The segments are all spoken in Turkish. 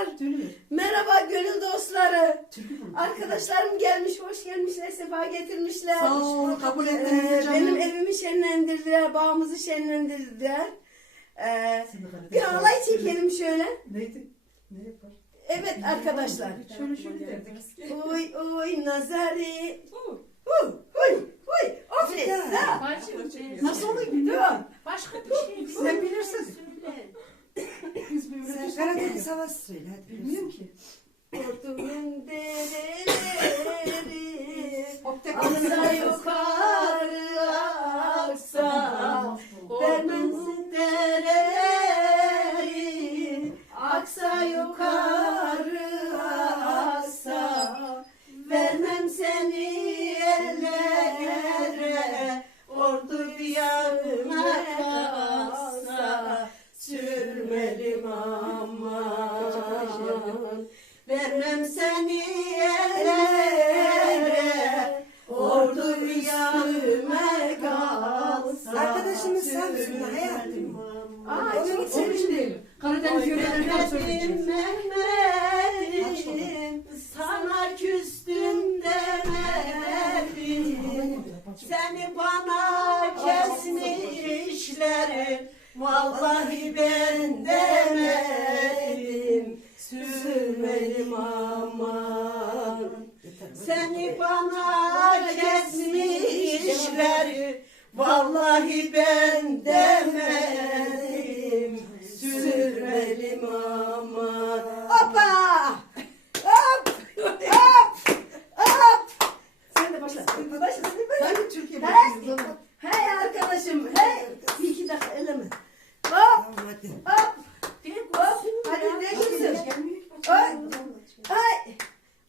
dostlar. Merhaba gönül dostları. Arkadaşlarım gelmiş, hoş gelmişler, sefa getirmişler. Sağ ol, kabul ettiniz Ee, canım. benim evimi şenlendirdiler, bağımızı şenlendirdiler. Ee, bir halay çekelim şöyle. Neydi? Ne yapar? Evet arkadaşlar. Şöyle şöyle derdik. Oy oy nazari. Huy huy huy. Aferin. Nasıl oluyor musun? başka bir şey Sen bilirsin. söyle. Biz böyle Karadeniz havası aman. Vermem seni ellere. Ordu yanıma kalsa. Arkadaşımız Samsun'da sürmedim hayatım. Onun çok sevindim. Karadeniz yörelerinden söyleyeceğiz. Mehmet'im, sana küstüm demedim. Seni bana kesmişler, vallahi ben demedim. Sürmedim aman. Seni bana kesmişler, vallahi ben demedim. Sürmedim aman. Hoppa! Hop! Hop! Hop! Sen de başla. Başla. Sen de başla. Sen de Türkiye Hey! arkadaşım, hey! Bir iki dakika eleme. Hop! Hop! Hadi ne diyorsun? Ay! Ay!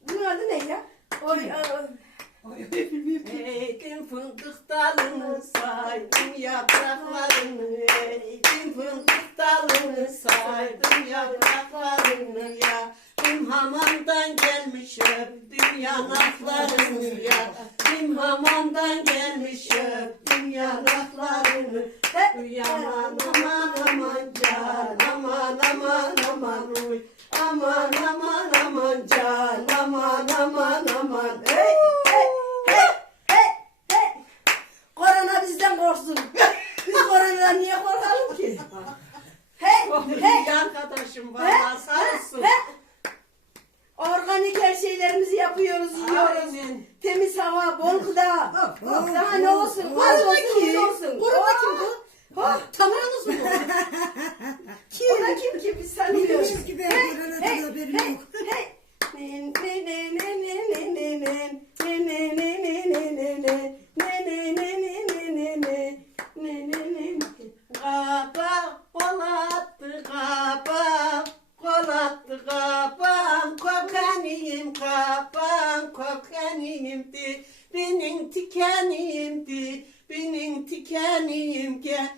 Bunun adı ne ya? Oy! oy. Eğdim fındık dalını saydım yapraklarını Eğdim fındık dalını saydım yapraklarını ya Kim hamamdan gelmiş öptüm yanaklarını ya Kim hamamdan gelmiş öptüm yanaklarını Uyaman aman aman can aman aman aman uy Aman aman aman can aman aman aman. Hey hey hey hey hey. Korona bizden korksun. Biz koronadan niye korkalım ki? Hey hey. arkadaşım var. He? da, bol gıda. Daha ne olsun? Az olsun, iyi olsun. Burada kim bu? Ha, tanıyorsunuz mu? kim? O da kim ki biz sen biliyoruz. Bilmiyoruz ki ben Hey, hey, Granada'da haberim hey, yok. hey. Ne, ne, ne, ne, ne, ne, ne, ne. Ne, ne, ne, ne, ne, ne, ne. Ne, ne, ne, ne, ne, ne, ne. Ne, ne, ne, ne. Kapak kol attı, kapak kol attı, kapak kokaniyim, kapak kokaniyim. di- benim tikeniyimdi benim tikeniyim gel.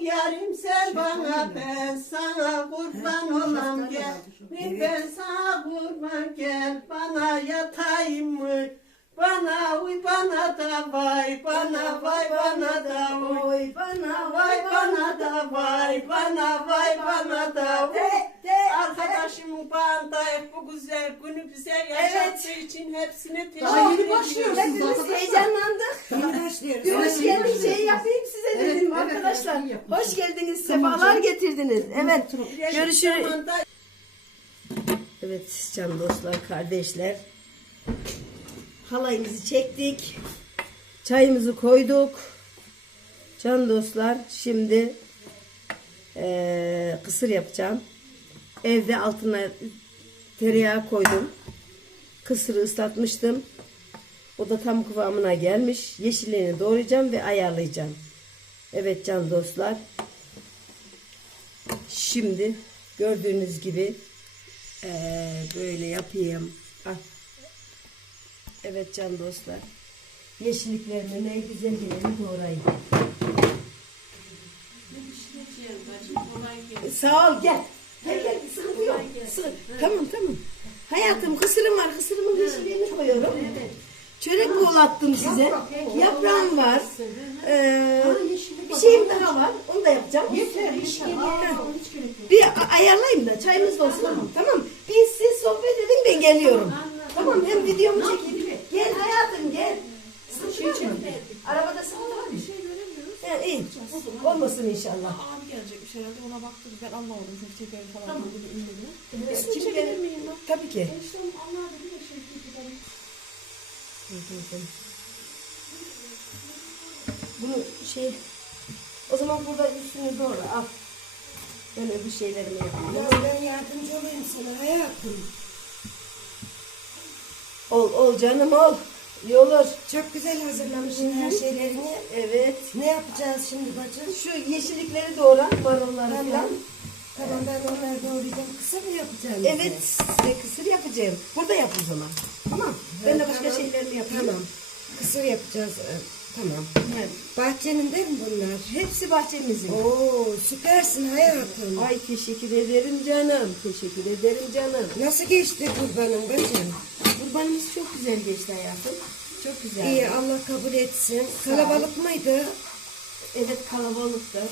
Yarim sen bana ben sana kurban olam gel. ben sana kurban gel. Bana yatayım mı? Bana uy bana da vay bana vay bana da uy. bana Vay bana da vay bana vay bana da De, Arkadaşımın bağındayım bu güzel günü bize yaşattığı için hepsine Daha yeni teşekkür başlıyoruz. ediyorum. Hepimiz Arkadaşlar. heyecanlandık. Yeni başlıyoruz. Bir hoş geldin şey yapayım size Evet, dedim evet, arkadaşlar. evet, iyi yapmışsın. Hoş geldiniz, Tamam sefalar canım. getirdiniz. Evet, görüşürüz. Zamanda Evet can dostlar, kardeşler. Halayımızı çektik. Çayımızı koyduk. Can dostlar, şimdi eee, kısır yapacağım. Evde altına tereyağı koydum. Kısırı ıslatmıştım. O da tam kıvamına gelmiş. Yeşilliğini doğrayacağım ve ayarlayacağım. Evet can dostlar. Şimdi gördüğünüz gibi ee, böyle yapayım. Ah. Evet can dostlar. Yeşilliklerini ne güzelliğini doğrayayım. Sağ ol gel Sıkı- Tamam tamam. Hayatım kısırım var. Kısırımın yeşilliğini koyuyorum. Çörek buğulattım size. Yaprağım var. Ee, bir şeyim daha var. Onu da yapacağım. Yeter. Bir ayarlayayım da çayımız da olsun. Tamam. Bir geliyorum. Tamam hem videomu çekeyim. Gel hayatım gel. Sıkıntı var mı? Arabada sıkıntı var mı? Bir şey göremiyoruz. İyi. Olmasın inşallah. Gelecekmiş herhalde ona baktım. Ben anlamadım çünkü çekerim falan. Tamam. İndirme. Evet, İsmini şimdi çekebilir ben- miyim ben? Tabii ki. İşte Allah dedi de şey dedi. Bunu şey o zaman burada üstünü doğru al. Ben öbür şeylerimi yapayım. Ya ben yardımcı olayım sana hayatım. Ol ol canım ol. İyi olur. Çok güzel hazırlamışsın her şeylerini. Evet. Ne yapacağız şimdi bacım? Şu yeşillikleri doğra, marulları Tamam. falan. Tamam ben onları doğrayacağım. Kısa mı yapacağım? Evet, size kısır yapacağım. Burada yap o zaman. Tamam. Ben de başka tamam. şeylerimi yapayım. Tamam. Kısır yapacağız. Ee, Tamam. Evet. Bahçenin değil mi bunlar? Hepsi bahçemizin. Oo süpersin hayatım. Ay teşekkür ederim canım. Teşekkür ederim canım. Nasıl geçti kurbanın bacım? Kurbanımız çok güzel geçti hayatım. Çok güzel. İyi Allah kabul etsin. Sağ. Kalabalık mıydı? Evet kalabalıktı.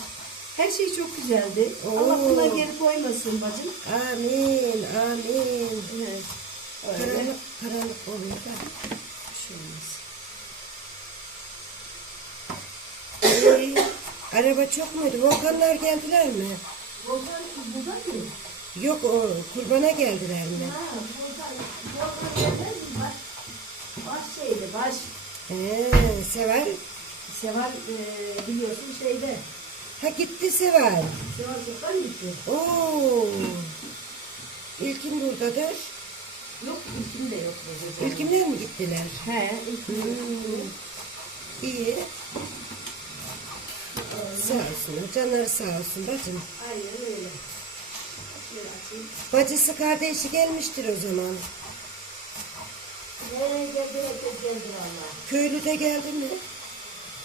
Her şey çok güzeldi. Oo. Allah buna geri koymasın bacım. Amin, amin. Evet. Öyle. Karanlık, karanlık oluyor da. Şey olmaz. Ee, araba çok muydu? Volkanlar geldiler mi? Volkan burada mı? Yok o kurbana geldiler mi? Ha, Volkan. He, Seval. Seval e, biliyorsun şeyde. Ha gitti Seval. Seval çoktan gitti. Oo. İlkin buradadır. Yok, ilkim de yok. İlkimler mi gittiler? He, ilkim. Hmm. İyi. Sağ olsun. Canları sağ olsun bacım. Aynen öyle. Bacısı kardeşi gelmiştir o zaman. Geldi, herkes geldi valla. Köylü de geldi mi?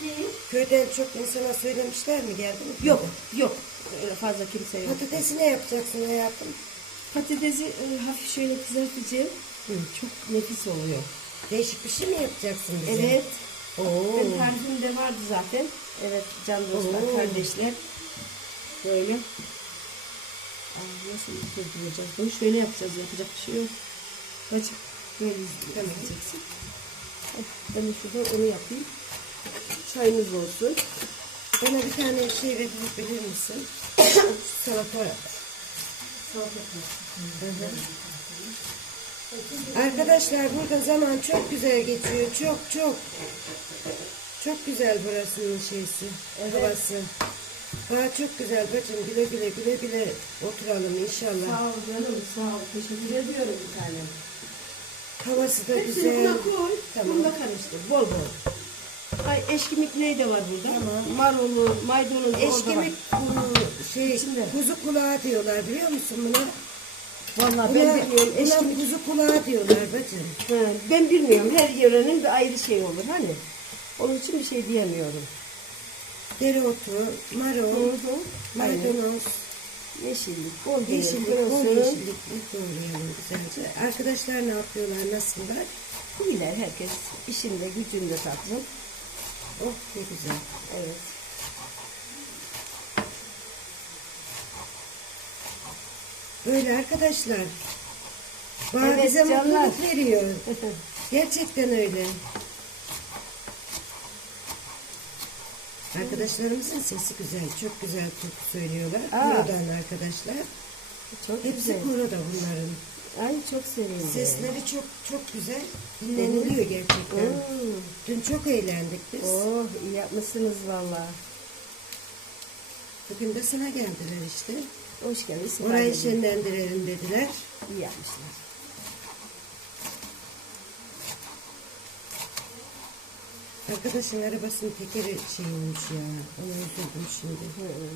Değil. Köyden çok insana söylemişler mi geldi mi? Yok, yok. Öyle fazla kimse yok. Patatesi ne yapacaksın hayatım? Patatesi e, hafif şöyle kızartacağım. Çok nefis oluyor. Değişik bir şey mi yapacaksın bize? Evet. Oo. Ben tarifim de vardı zaten. Evet can dostlar, Oo. kardeşler. Böyle. Aa, nasıl yapacağız? Bunu şöyle yapacağız. Yapacak bir şey yok. Bacım böyle. Heh, Ben şurada onu yapayım. Çayımız olsun. Bana bir tane şey verebilir misin? Salata. Salata Arkadaşlar burada zaman çok güzel geçiyor. Çok çok. Çok güzel burasının şeysi. Havası. Ha çok güzel bacım. Güle güle güle güle oturalım inşallah. Sağ ol canım sağ ol. Teşekkür ediyorum bir tanem. Havası da Hepsini güzel. buna koy. Tamam. Bunu da karıştır. Bol bol. Ay eşkimik neyi de var burada? Tamam. Marulu, maydanoz. Eşkemik bu şey İçinde. kuzu kulağı diyorlar biliyor musun buna? Vallahi Buna, ben bilmiyorum. buna Eşkimik. kuzu kulağı diyorlar bacım. He, ben bilmiyorum. Her yörenin bir ayrı şey olur hani. Onun için bir şey diyemiyorum. Dereotu, marul, hı. maydanoz, Yeşillik, bol yeşillik, bol olsun. yeşillik doğrayalım güzelce. Arkadaşlar ne yapıyorlar, nasıllar? İyiler herkes işinde gücünde tatlım. Oh ne güzel. Evet. Böyle arkadaşlar. Bana Evet, bize canlar. mutluluk veriyor. Gerçekten öyle. Arkadaşlarımızın sesi güzel, çok güzel türkü söylüyorlar. Aa. Buradan arkadaşlar. Çok Hepsi güzel. burada bunların. Ay çok sevindim. Sesleri çok çok güzel. Dinleniliyor gerçekten. Hmm. Dün çok eğlendik biz. Oh iyi yapmışsınız valla. Bugün de sana geldiler işte. Hoş geldiniz. Orayı şenlendirelim dediler. İyi yapmışlar. Arkadaşın arabasının tekeri şey olmuş ya. Ona üzüldüm şimdi. Hı hı.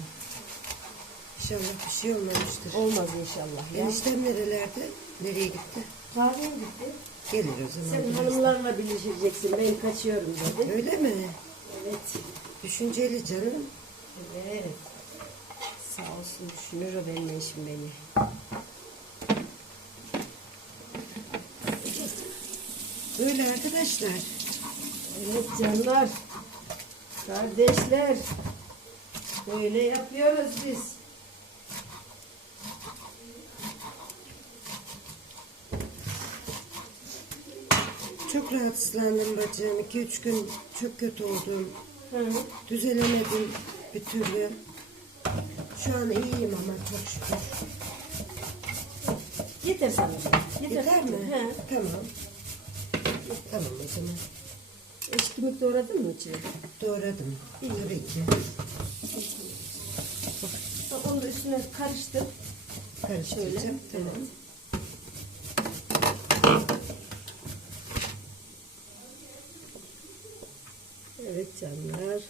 İnşallah bir şey olmamıştır. Olmaz inşallah ya. Eniştem nerelerde? Nereye gitti? Kahveye gitti. Gelir o zaman. Sen biraz. hanımlarla birleşeceksin. Ben kaçıyorum dedi. Öyle mi? Evet. Düşünceli canım. Evet. Sağ olsun düşünür o benim eşim beni. Böyle arkadaşlar. Evet canlar. Kardeşler. Böyle yapıyoruz biz. çok rahatsızlandım bacım. 2-3 gün çok kötü oldum. Hı. Düzelemedim bir türlü. Şu an iyiyim ama çok şükür. Yeter sana. Yeter mi? He. Tamam. Tamam o zaman. Eşkimik doğradın mı içine? Doğradım. Tabii ki. Bak onu da üstüne karıştır. Karıştıracağım. Tamam. Evet canlar.